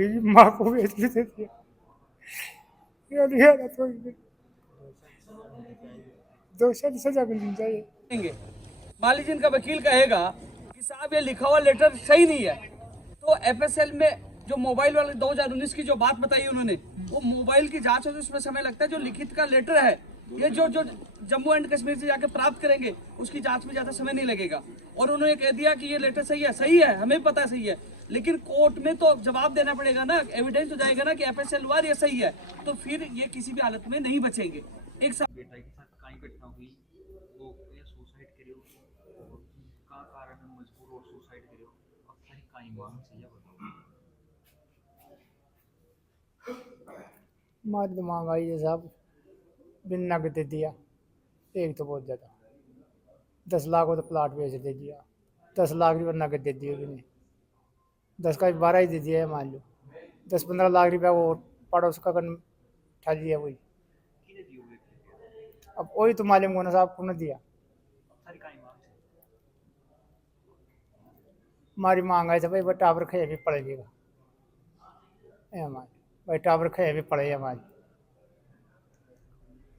मेरी माँ को बेच के दे दिया। यार तो 2 साल सजा मिलनी चाहिए। देंगे। मान लीजिए इनका वकील कहेगा कि साहब ये लिखा हुआ लेटर सही नहीं है, तो एफएसएल में जो मोबाइल वाले 2019 की जो बात बताई उन्होंने, वो मोबाइल की जांच होती है, उसमें समय लगता है। जो लिखित का लेटर है, ये जो जो जम्मू एंड कश्मीर से जाके प्राप्त करेंगे, उसकी जांच में ज्यादा समय नहीं लगेगा। और उन्होंने कह दिया कि ये लेटर सही है, हमें पता सही है, लेकिन कोर्ट में तो जवाब देना पड़ेगा ना, एविडेंस हो जाएगा ना कि एफएसएल वार ये सही है, तो फिर ये किसी भी हालत में नहीं बचेंगे। एक बेटा के साथ काई घटना हुई, वो या सुसाइड करियो और का कारण मजबूर और सुसाइड करियो, अब सारी काई मांग से या बताओ। मार तो महंगाई है साहब, बिन नगद दे दिया। एक तो बहुत ज़्यादा 10 लाख को तो प्लाट बेच दे दिया, 10 लाख रुपये नगद दे दिए उन्हें, 10 का 12 ही दे दिया है मान लो। 10-15 लाख रुपया वो पड़ोस का कन ठा लिया वही। किने दियो बेटे, अब वही तो मालूम होना साहब को न दिया। अब सारी काई मांग से हमारी महंगाई था भाई, वो टावर खे भी पड़ेगा हमारे, भाई टावर खे भी पड़े हमारी।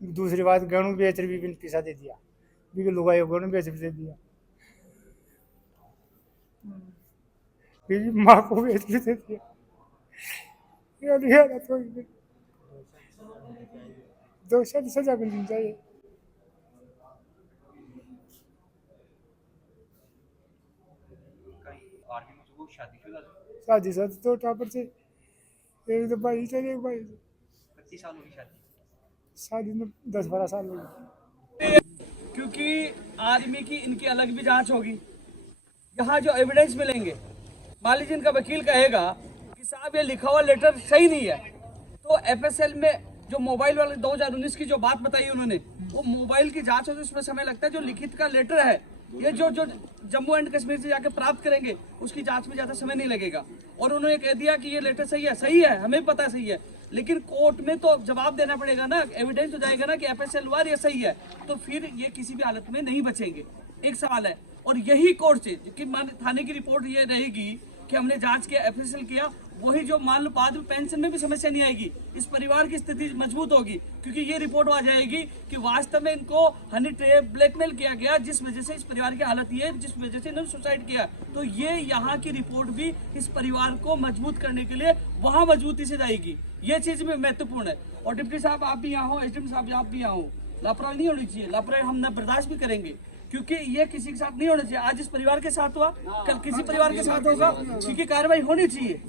दूसरी बात, गेहूँ बेच भी बिन पैसा दे दिया, भी लुगाई गेहूँ बेच भी दे दिया। मेरी माँ को बेच के दे दिया। यार तो 2 साल सजा मिलनी चाहिए। काई आर्मी में वो शादीशुदा थे, शादी साथ तो टावर से, एक तो भाई थे, एक भाई थे। 25 साल हुई शादी। शादी में 10-12 साल हो गए। क्योंकि आदमी की इनकी अलग भी जांच होगी, यहाँ जो एविडेंस मिलेंगे। मान लीजिए इनका वकील कहेगा कि साहब ये लिखा हुआ लेटर सही नहीं है, तो एफएसएल में जो मोबाइल वाले 2019 की जो बात बताई उन्होंने, वो मोबाइल की जांच होती है, उसमें समय लगता है। जो लिखित का लेटर है, ये जो जो जम्मू एंड कश्मीर से जाके प्राप्त करेंगे, उसकी जांच में ज्यादा समय नहीं लगेगा। और उन्होंने कह दिया कि ये लेटर सही है, हमें पता सही है, लेकिन कोर्ट में तो जवाब देना पड़ेगा ना, एविडेंस हो जाएगा ना कि एफएसएल वार ये सही है, तो फिर ये किसी भी हालत में नहीं बचेंगे। एक सवाल है, और यही कोर्ट से कि थाने की रिपोर्ट ये रहेगी कि हमने जांच किया, एफएसएल किया, वही जो मान लो बाद में पेंशन में भी समस्या नहीं आएगी, इस परिवार की स्थिति मजबूत होगी, क्योंकि ये रिपोर्ट आ जाएगी कि वास्तव में इनको हनी ट्रैप ब्लैकमेल किया गया, जिस वजह से इस परिवार की हालत ये है, जिस वजह से इन्होंने सुसाइड किया। तो ये यहाँ की रिपोर्ट भी इस परिवार को मजबूत करने के लिए वहां मजबूती से जाएगी, ये चीज भी महत्वपूर्ण है। और डिप्टी साहब आप भी यहाँ हो, एसडीएम साहब आप भी यहाँ हो, लापरवाही नहीं होनी चाहिए, लापरवाही हम न बर्दाश्त भी करेंगे, क्योंकि ये किसी के साथ नहीं होना चाहिए। आज इस परिवार के साथ हुआ, कल किसी परिवार के साथ होगा, क्योंकि कार्रवाई होनी चाहिए।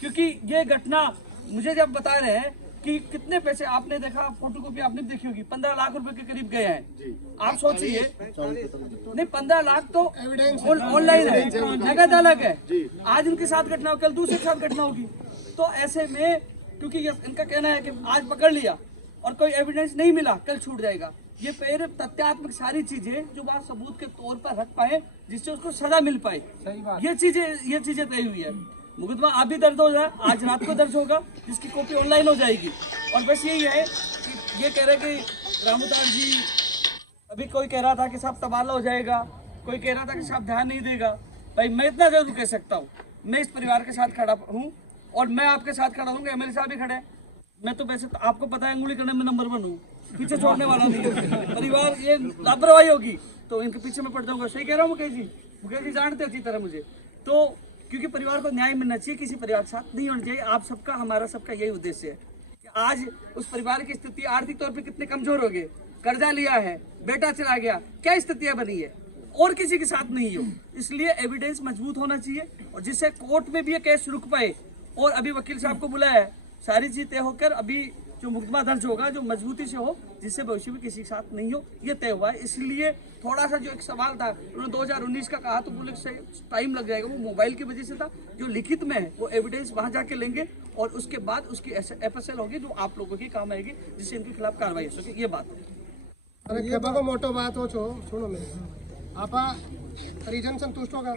क्योंकि ये घटना मुझे जब बता रहे हैं कि कितने पैसे, आपने देखा फोटोकॉपी आपने भी देखी होगी, 15 लाख रुपए के करीब गए हैं। आप सोचिए, नहीं 15 लाख तो ऑनलाइन है, नगद अलग है। आज उनके साथ घटना हो, कल दूसरे के साथ घटना होगी। तो ऐसे में क्योंकि इनका कहना है कि आज पकड़ लिया और कोई एविडेंस नहीं मिला, कल छूट जाएगा। ये पहले तथ्यात्मक सारी चीजें जो बात सबूत के तौर पर रख पाए, जिससे उसको सजा मिल पाए, ये चीजें तय हुई है। मुकदमा अभी दर्ज हो जाए, आज रात को दर्ज होगा, जिसकी कॉपी ऑनलाइन हो जाएगी। और बस यही है कि ये कह रहे कि रामूदार जी, अभी कोई कह रहा था कि साहब तबादला हो जाएगा, कोई कह रहा था कि साहब ध्यान नहीं देगा। भाई मैं इतना जरूर कह सकता हूँ, मैं इस परिवार के साथ खड़ा हूँ और मैं आपके साथ खड़ा हूँ, एमएलए साहब भी खड़े हैं। मैं तो वैसे तो आपको पता है अंगुली करने में नंबर 1 हूँ, पीछे छोड़ने वाला नहीं है। परिवार ये लापरवाही होगी तो इनके पीछे मैं पड़ जाऊंगा। सही कह रहा हूँ मुकेश जी जानते अच्छी तरह मुझे। तो क्योंकि परिवार को न्याय मिलना चाहिए, किसी परिवार के साथ नहीं होना चाहिए। आप सबका, हमारा सबका यही उद्देश्य है कि आज उस परिवार की स्थिति आर्थिक तौर पर कितने कमजोर हो गए, कर्जा लिया है, बेटा चला गया, क्या स्थितियां बनी है, और किसी के साथ नहीं हो। इसलिए एविडेंस मजबूत होना चाहिए और जिससे कोर्ट में भी ये केस रुक पाए। और अभी वकील साहब को बुलाया है, सारी चीज तय होकर अभी जो मुकदमा दर्ज होगा जो मजबूती से हो, जिससे भविष्य में किसी के साथ नहीं हो, ये तय हुआ है। इसलिए थोड़ा सा जो एक सवाल था, उन्होंने 2019 का कहा तो बोले टाइम लग जाएगा, वो मोबाइल की वजह से था। जो लिखित में है वो एविडेंस वहां जाके लेंगे और उसके बाद उसकी एफएसएल होगी जो आप लोगों की काम आएगी, जिससे इनके खिलाफ कार्रवाई हो सके। ये बात है। अरे ये बघो मोटो बात हो सुनो मेरे आपा परिजन संतुष्ट होगा।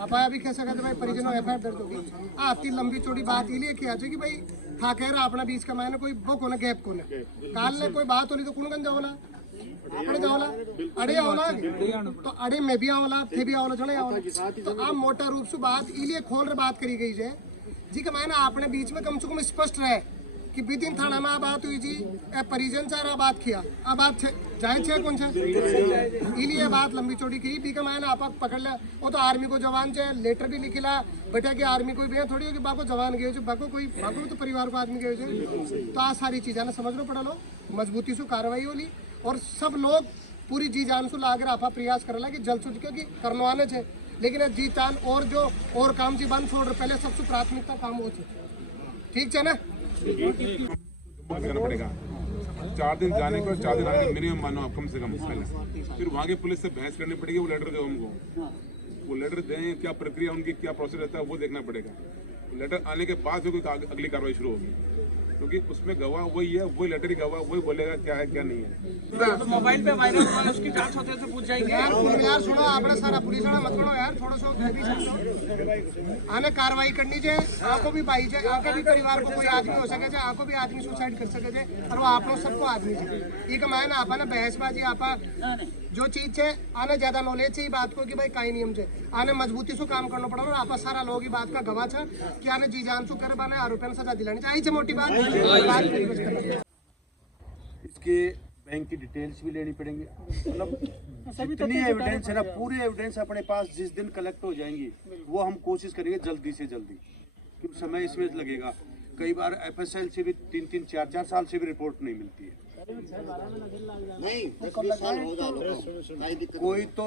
आप अभी कैसे कहते भाई परिजनों एफआईआर दर्ज होगी। आपकी लंबी चौड़ी बात ये किया कि भाई था कह रहा अपना बीच का मैंने कोई वो कोने गैप कोने काल ने कोई बात होनी तो कौन जाओला अपने जाओला अड़े आओला तो अड़े में भी आओला थे भी आओला जड़े आओला। तो आप मोटा रूप से बात इलिए खोल रहे बात करी गई है जी का मायना आपने बीच में कम से कम स्पष्ट रहे कि बीतिन थाना में आ बात हुई जी ए परिजन चार बात किया आ बात जाए छे कौन छे इलिए बात लंबी चौड़ी की बी का मायना आप पकड़ लिया वो तो आर्मी को जवान छे लेटर भी लिखिला बेटा की आर्मी कोई भी थोड़ी हो कि बाको जवान गए बाको कोई बाको तो परिवार को आदमी गए तो आ सारी चीज़ें ना समझना पड़ा लो मजबूती से कार्रवाई होली और सब लोग पूरी जी जान से लाकर आपा प्रयास करेला कि जल्द से क्योंकि करवाने छे लेकिन जी जान और जो और काम से बंद छोड़ पहले सबसे प्राथमिकता काम हो ठीक है ना करना पड़ेगा 4 दिन जाने के और 4 दिन आने का मिनिमम मानो आप कम से कम पहले फिर वहाँ की पुलिस से बहस करनी पड़ेगी वो लेटर दो हमको वो लेटर दें क्या प्रक्रिया उनकी क्या प्रोसेस रहता है वो देखना पड़ेगा लेटर आने के बाद से कोई अगली कार्रवाई शुरू होगी क्योंकि उसमें गवाह वही है वही लेटर ही गवाह वही बोलेगा क्या है क्या नहीं है तो मोबाइल पे वायरल हुआ है उसकी जांच होते से पूछ जाएंगे यार सुनो आपने सारा पुलिस वाला मत करो यार थोड़ा सा आने कार्रवाई करनी चाहिए आंखों भी पाई जाए आंखों भी परिवार को कोई आदमी हो सके आंखों भी आदमी सुसाइड कर सके और वो आप लोग सबको आदमी चाहिए ये कमाए ना आपा ना बहसबाजी आपा जो चीज है आने ज्यादा नॉलेज है बात को कि भाई कई नियम से आने मजबूती से काम करना पड़ा और आपा सारा लोग ही बात का गवाह है कि आने जी जान सु कर बाने आरोपियों सजा दिलानी चाहिए मोटी बात इसके बैंक की डिटेल्स भी लेनी पड़ेंगी मतलब जितनी एविडेंस है ना पूरी एविडेंस अपने पास जिस दिन कलेक्ट हो जाएंगी वो हम कोशिश करेंगे जल्दी से जल्दी क्योंकि समय इसमें लगेगा कई बार एफएसएल से भी 3-3, 4-4 साल से भी रिपोर्ट नहीं मिलती है कोई तो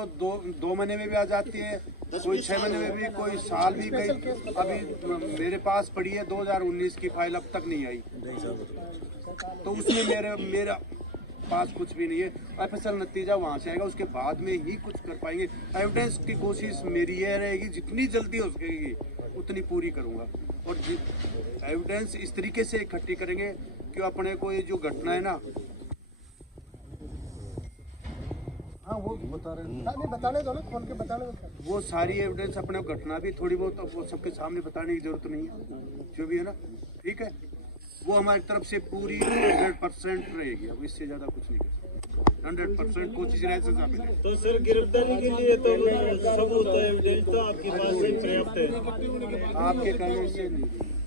2 महीने में भी आ जाती है कोई 6 महीने में भी कोई साल भी कई अभी मेरे पास पड़ी है 2019 की फाइल अब तक नहीं आई तो उसमें मेरा पास कुछ भी नहीं है एफएसएल नतीजा वहाँ से आएगा उसके बाद में ही कुछ कर पाएंगे एविडेंस की कोशिश मेरी यह रहेगी जितनी जल्दी हो सकेगी उतनी पूरी करूँगा और एविडेंस इस तरीके से इकट्ठी करेंगे कि अपने को ये जो घटना है ना हाँ वो बता रहे हैं नहीं बताने दो ना खोल के बताने दो वो सारी एविडेंस अपने को घटना भी थोड़ी बहुत वो सबके सामने बताने की जरूरत नहीं है जो भी है ना ठीक है वो हमारी तरफ से पूरी 100% रहेगी अब इससे ज्यादा कुछ नहीं कर सकते 100% कोशिश रहे सजा मिले तो सर गिरफ्तारी के लिए तो सबूत एविडेंस तो आपके पास पर्याप्त है आपके कहने से नहीं